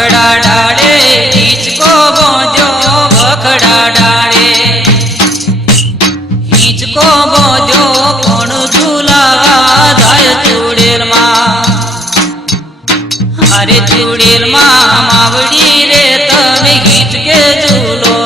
વખડા ડાળે હિંચકો બોધ્યો વખડા ડાળે હિંચકો બોધ્યો કોણ ઝૂલાવા જાય ચૂડેલમાં અરે ચૂડેલમાં માવડી રે તમે હિંચકે ઝૂલો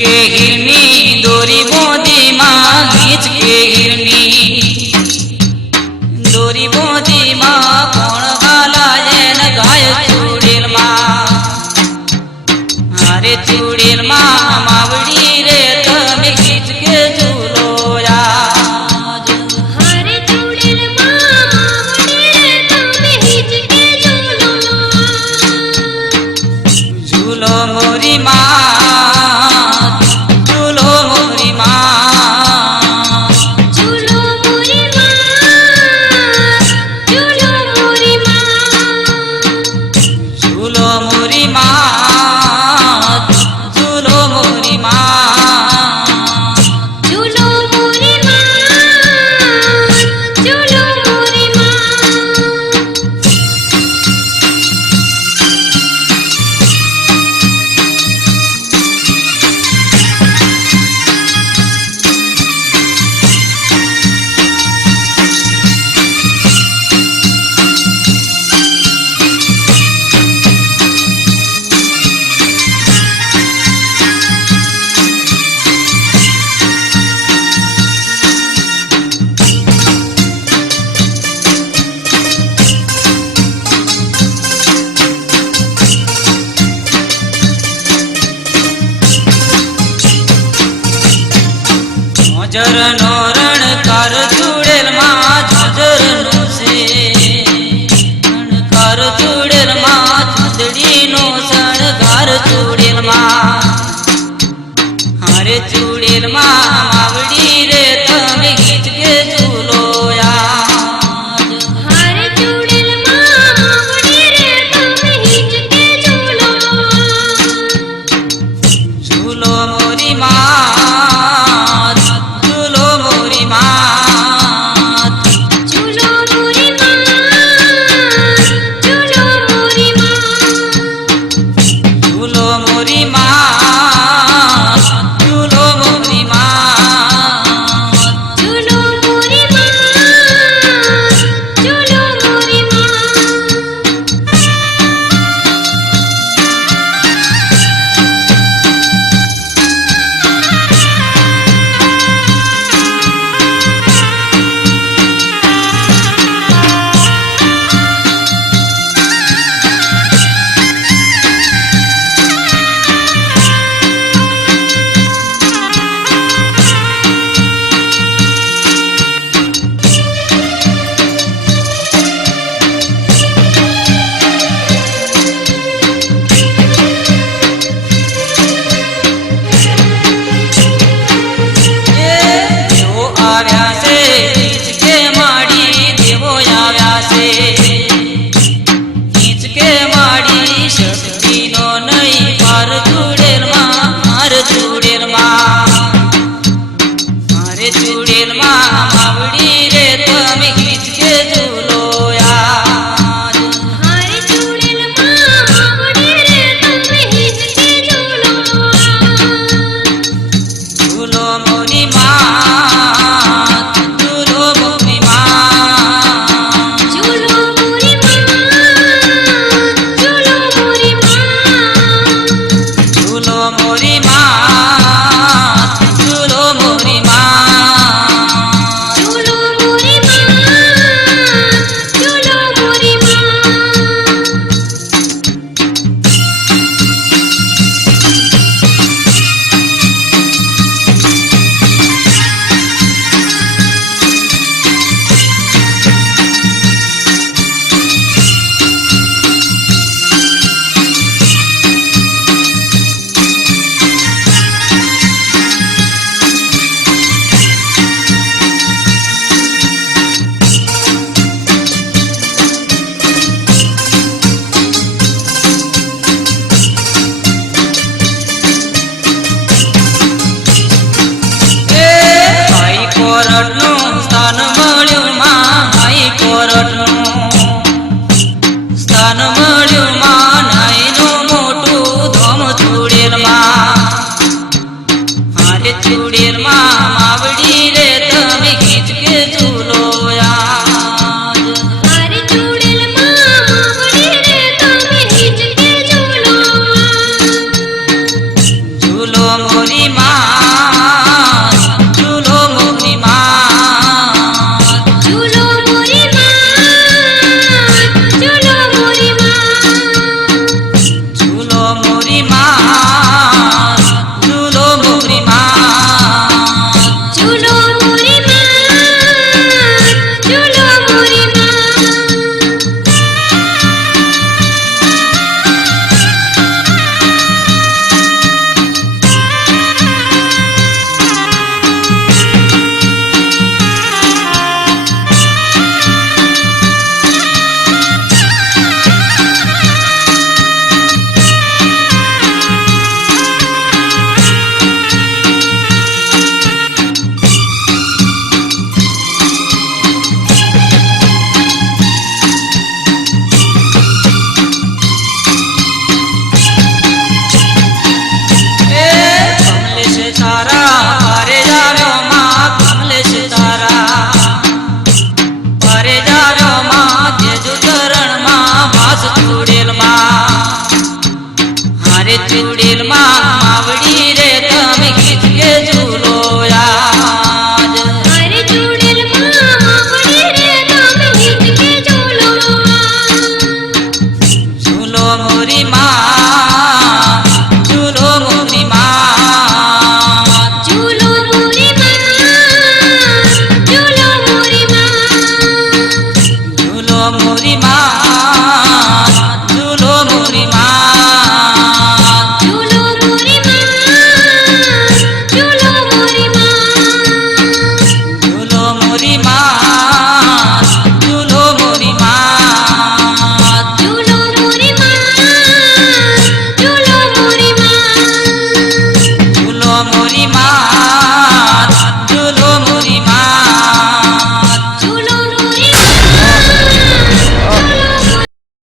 हिरनी दोरी बोधी माँ खींच के हिरनी दोरी बोधी माँ कोण गालाए न गाय चूड़ेल माँ अरे चूड़ेल माँ मावड़ी रे तमे खींच के झूलो झूलो मोरी माँ झरनो रणकार चूड़ेल माँ झरनो से रणकार चूड़ेल माँ चूड़ी नो शणगार चूड़ेल माँ हरे चूड़ेल माँ मावड़ी रे तमे खींच के झूलो झूलो मोरी माँ मोरी माँ झूलो मोरी माँ ચૂડેલમાં માવડી રે તમે ખીચકે ઝૂલો આજ અરે ચૂડેલમાં માવડી રે તમે હિચકે ઝૂલો ઝૂલો મોરી માં ઝૂલો મોરી માં ઝૂલો મોરી માં ઝૂલો મોરી માં ઝૂલો મોરી માં